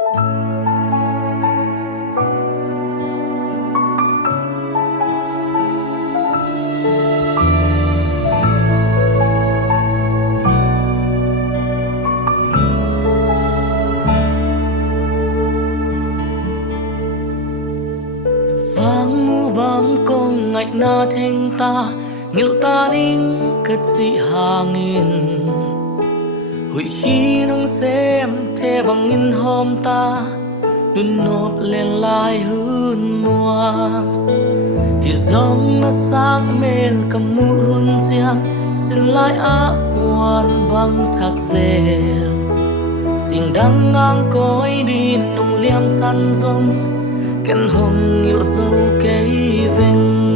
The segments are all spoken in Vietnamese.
vang mu bang kong ngại na theng ta ngil ta ning cất dị hangin hui khi nong xem thế bằng in hôm ta nun nộp lên lai hun mua hi dòng na sang mel cầm mu hun chiang xin lai á quan băng thác zel xin đang ngang cõi đi nông liam san rong căn hồng yêu dấu cây vinh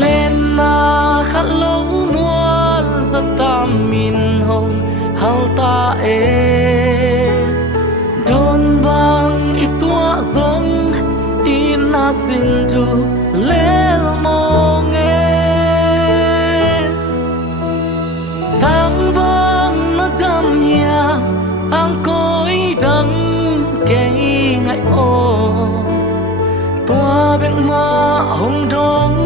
lên na khát lâu muôn giấc ta min hồng hal ta e đôn bang ít tua rong in na xin tu lel mong e tang bang na đam ya ang cõi đắng cây ngại ô tua bên ma hồng đông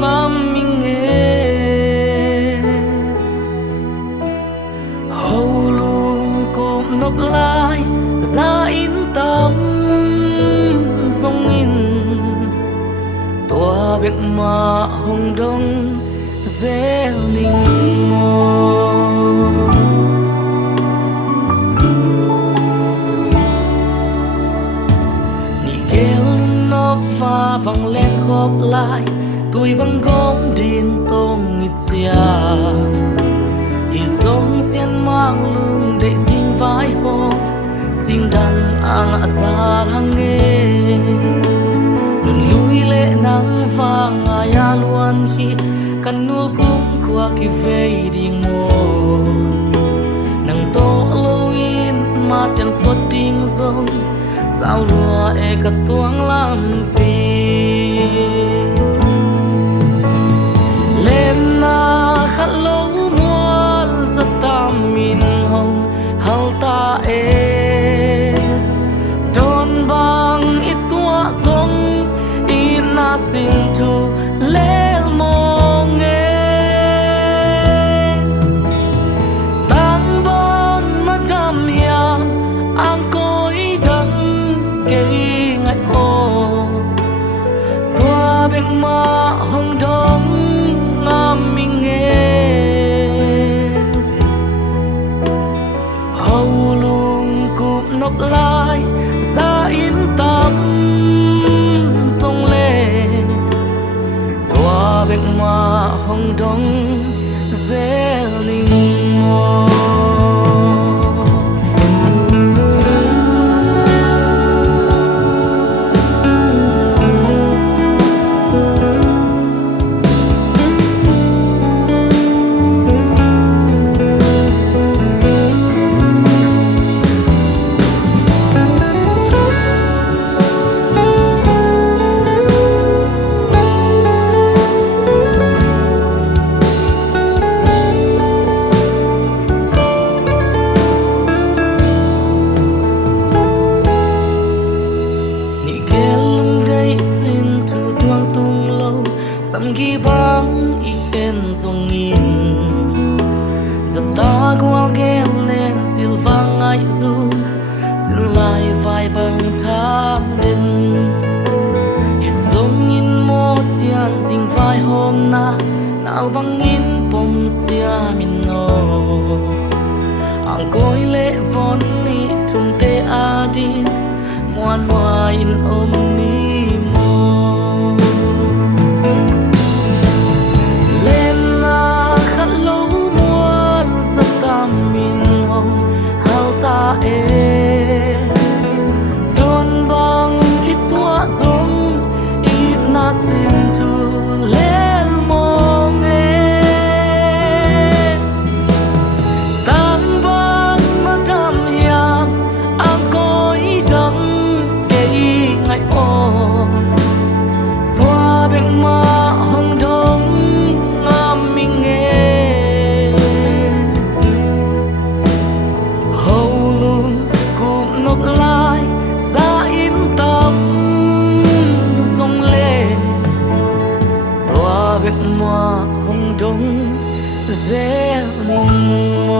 ngắm mình nghe hầu luôn cùng nộp lại ra in tâm sông in tua bên ma hồng đông dễ ninh mô và bằng lên khóc lại tôi bằng gom din tông nghịch xia thì giống xiên mang lưng để xin vai hôm xin đăng ang ra lăng nghe nun lui lệ nắng vàng ya luôn khi căn nuôi cũng khoa kỳ về đi ngô nắng to lâu in mà chẳng xuất tiếng rong sao đùa e cả tuang làm pi lên na khát lâu muôn giấc ta min hồng hal ta e đôn bang ít tua rong in na xin tu lel mong e tang bang na đam ya ang cõi đắng cây ngại ô tua bên ma hồng đông ngắm mình nghe hầu luôn cụm nộp lại ra in tâm sông lệ tua bên ma hồng đông dễ linh mô sam gi bang i khen zong in za ta gwal gen len til vang ai zu sin lai vai bang tham den hi zong in mo sian sing vai hôm na nào bang in pom sia min no ang koi le von ni tum te a di muan hoa in om ni mo e đôn bang ít tua rong ít na xin tu lên mong e bek mua hung dong zel ning